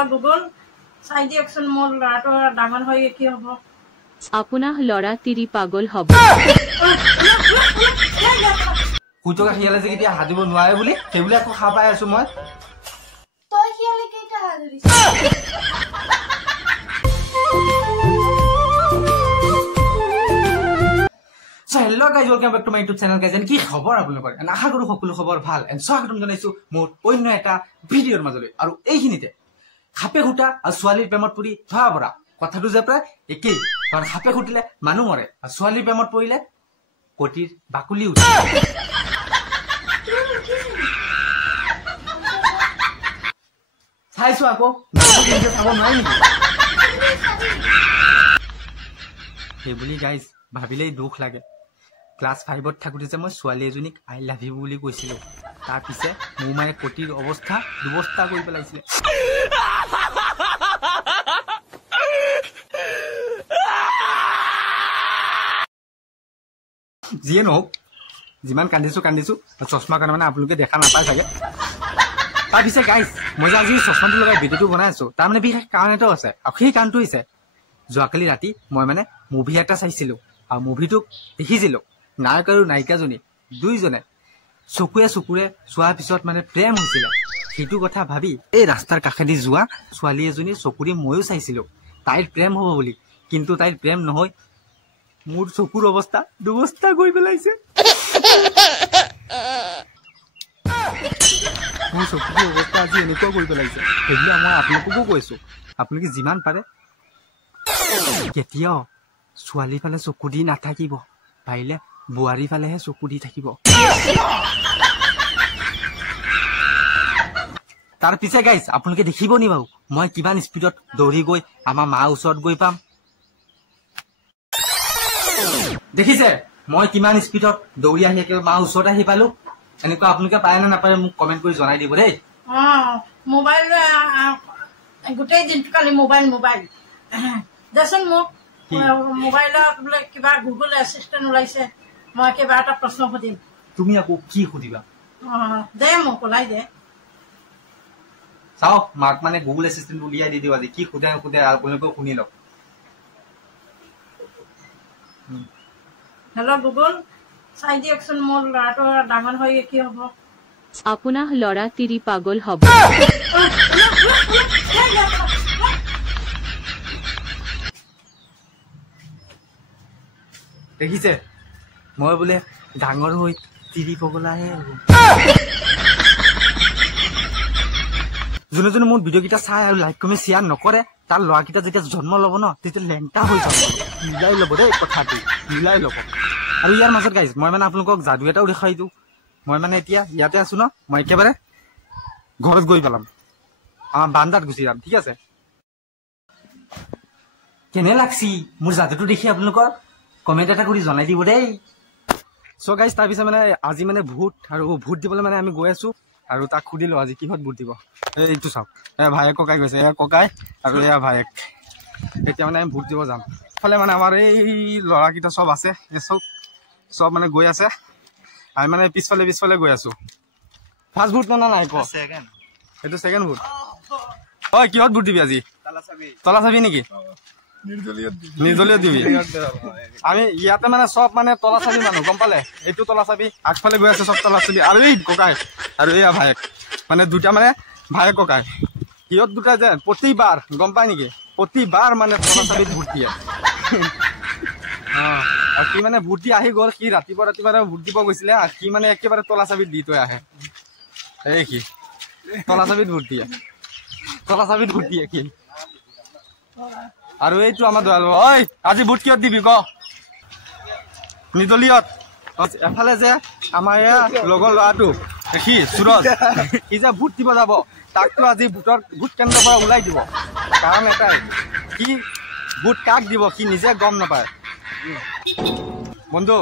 Hello' Google চাই দিয়কচোন মোৰ ল'ৰাটো ডাঙৰ হৈ কি হ'ব আপোনাৰ ল'ৰা তিৰি পাগল হ'ব কুটকা খিয়ালে যে কেতিয়া হাত দিব নোৱাৰে বুলি সেইবুলি আকৌ খা পাই আছো মই তই খিয়ালে কেইটা হাত ধৰিছ So hello guys, welcome back to my YouTube channel guys. And কি খবৰ আপোনালোকৰ? আশা কৰো সকলো খবৰ ভাল। And স্বাগতম জনাইছো মোৰ অন্য এটা ভিডিঅ'ৰ মাজলৈ। আৰু এইখিনিতে খাপে খুটা আৰু ছোৱালীৰ প্ৰেমত পৰি ধৰা পৰা কথাটো যে প্ৰায় একেই। কাৰণ খাপে খুটিলে মানুহ মৰে আৰু ছোৱালীৰ প্ৰেমত পৰিলে কটিৰ বাকুলি উঠে। চাইছো আকৌ চাব নোৱাৰি নেকি? সেইবুলি গাইজ ভাবিলেই দুখ লাগে। ক্লাছ 5ত থাকোঁতে যে মই ছোৱালী এজনীক আই লাভ ইউ বুলি কৈছিলোঁ তাৰ পিছে মোৰ মায়ে কটিৰ অৱস্থা দুবস্থা কৰি পেলাইছিলে যিয়ে নহওক যিমান কান্দিছো চশমা কাৰণে মানে আপোনালোকে দেখা নাপায় চাগে তাৰ পিছে গাইজ মই যে আজি চশমাটো লগাই ভিডিঅ'টো বনাই আছো তাৰ মানে বিশেষ কাৰণ এটাও আছে আৰু সেই কাৰণটো হৈছে যোৱাকালি ৰাতি মই মানে মুভি এটা চাইছিলোঁ আৰু মুভিটোক দেখিছিলোঁ নায়ক আৰু নায়িকাজনী দুইজনে চকুৰে চোৱাৰ পিছত মানে প্ৰেম হৈছিলে সেইটো কথা ভাবি এই ৰাস্তাৰ কাষেদি যোৱা ছোৱালী এজনী চকুৰে ময়ো চাইছিলোঁ তাইৰ প্ৰেম হ'ব বুলি কিন্তু তাইৰ প্ৰেম নহয় মোৰ চকুৰ অৱস্থা দুবস্থা কৰি পেলাইছে মোৰ চকুৰ অৱস্থা আজি এনেকুৱা কৰি পেলাইছে সেইবিলাক মই আপোনালোককো কৈছোঁ আপোনালোকে যিমান পাৰে কেতিয়াও ছোৱালী ফালে চকু দি নাথাকিব পাৰিলে বুৱাৰী ফালেহে চকু দি থাকিব তাৰ পিছে গাইজ আপোনালোকে দেখিব নি বাৰু মই কিমান স্পীডত দৌৰি গৈ আমাৰ মাৰ ওচৰত গৈ পাম দেখিছে মই কিমান স্পীডত দৌৰি আহি একেবাৰে মাৰ ওচৰত আহি পালো এনেকুৱা আপোনালোকে পাৰে নে নাপাৰে মোক কমেণ্ট কৰি জনাই দিব দেই মোবাইল গোটেই দিনটো কালি মোবাইল দেচোন মোক মোবাইলত বোলে কিবা গুগল এছিষ্টেণ্ট ওলাইছে মই কিবা এটা প্ৰশ্ন সুধিম তুমি আকৌ কি সুধিবা দে মোক ওলাই দে চাওক মাক মানে গুগল এছিষ্টেণ্ট উলিয়াই দি দিওঁ আজি কি সোধে আপোনালোকে শুনি লওক হেল্ল' গুগল চাই দিয়কচোন মোৰ ল'ৰাটো ডাঙৰ হৈ কি হ'ব আপোনাৰ ল'ৰা তিৰি পাগল হ'ব দেখিছে মই বোলে ডাঙৰ হৈ তিৰি পগলাহে যোনে যোনে মোৰ ভিডিঅ'কেইটা চাই আৰু লাইক কমেণ্ট শ্বেয়াৰ নকৰে তাৰ ল'ৰাকেইটা যেতিয়া জন্ম ল'ব ন তেতিয়া লেংটা হৈ যাব মিলাই ল'ব দেই কথাটো মিলাই ল'ব আৰু ইয়াৰ মাজত গাইজ মই মানে আপোনালোকক যাদু এটাও দেখাই দিওঁ মই মানে এতিয়া ইয়াতে আছো ন মই একেবাৰে ঘৰত গৈ পেলাম আমাৰ বান্দাত গুচি যাম ঠিক আছে কেনে লাগছি মোৰ যাদুটো দেখি আপোনালোকৰ কমেণ্ট এটা কৰি জনাই দিব দেই চ' গাইজ তাৰপিছত মানে আজি মানে ভোট দিবলৈ মানে আমি গৈ আছো আৰু তাক সুধিলো আজি কিহত ভোট দিব এইটো চাওক ভায়েক ককাই গৈছে এয়া ককাই আৰু এয়া ভায়েক এতিয়া মানে আমি ভোট দিব যাম ফালে মানে আমাৰ এই ল'ৰাকেইটা চব আছে এই চব মানে গৈ আছে আমি মানে পিছফালে গৈ আছো ফাৰ্ষ্ট ভোট মানে নাই এইটো ছেকেণ্ড ভোট ঐ কিহত ভোট দিবি আজি তলা চাবি নেকি নিৰ্দলীয় দিবি আমি ইয়াতে মানে চব মানে তলা চাবি মানুহ গম পালে এইটো তলা চাবি আগফালে গৈ আছে চব তলা চাবি আৰু এই ককাই আৰু এয়া ভায়েক মানে দুটা মানে ভায়েক ককাই সিহঁত দুটা যে প্ৰতিবাৰ গম পায় নেকি প্ৰতিবাৰ মানে তলা চাবিত ভোট দিয়ে আৰু সি মানে ভোট দি আহি গ'ল সি ৰাতিপুৱা ভোট দিব গৈছিলে সি মানে একেবাৰে তলা চাবিত দি থৈ আহে এই সি তলা চাবিত ভোট দিয়ে সি আৰু এইটো আমাৰ দয়াল ঐ আজি ভোট কিহত দিবি ক নিৰ্দলীয়ত এফালে যে আমাৰ এয়া লগৰ ল'ৰাটো সি সুৰজ সি যে ভোট দিব যাব তাকতো আজি ভোট কেন্দ্ৰৰ পৰা ওলাই দিব কাৰণ এটাই সি ভোট কাক দিব সি নিজে গম নাপায় বন্ধু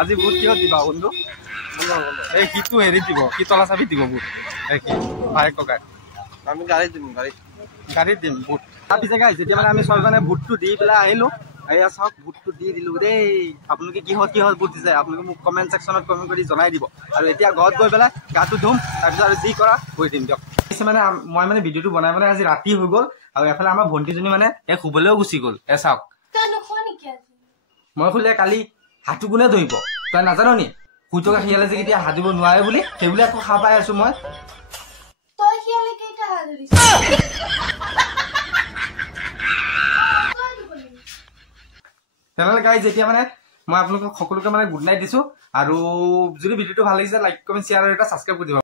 আজি ভোট কিহত দিবা বন্ধু এই সিটো হেৰিত দিব সি তলা চাবিত দিব ভোট ভায়েক ককাই আমি গাড়ীত দিম ভোট তাৰপিছে গাইজ যেতিয়া মানে আমি চবজনে ভোটটো দি পেলাই আহিলো এয়া চাওক ভোটটো দি দিলো দেই আপোনালোকে কিহত ভোট দিছে আপোনালোকে মোক কমেণ্ট ছেকশ্যনত কমেণ্ট কৰি জনাই দিব আৰু এতিয়া ঘৰত গৈ পেলাই গাটো ধুম তাৰপিছত আৰু যি কৰা কৰি দিম দিয়ক মানে মই মানে ভিডিঅ'টো বনাই মানে আজি ৰাতি হৈ গ'ল আৰু এফালে আমাৰ ভণ্টিজনী মানে শুবলৈও গুচি গ'ল চাওক মই শুলে কালি হাতটো কোনে ধৰিব তই নাজানো নি শুই থকা শিয়ালে যে কেতিয়া হাত দিব নোৱাৰে বুলি সেইবুলি আকৌ খাৰ পাই আছো মই তেনেহ'লে গাইজ এতিয়া মানে মই আপোনালোকক সকলোকে মানে গুড নাইট দিছো আৰু যদি ভিডিঅ'টো ভাল লাগিছে লাইক কমেণ্ট শ্বেয়াৰ আৰু এটা ছাবস্ক্ৰাইব কৰি দিব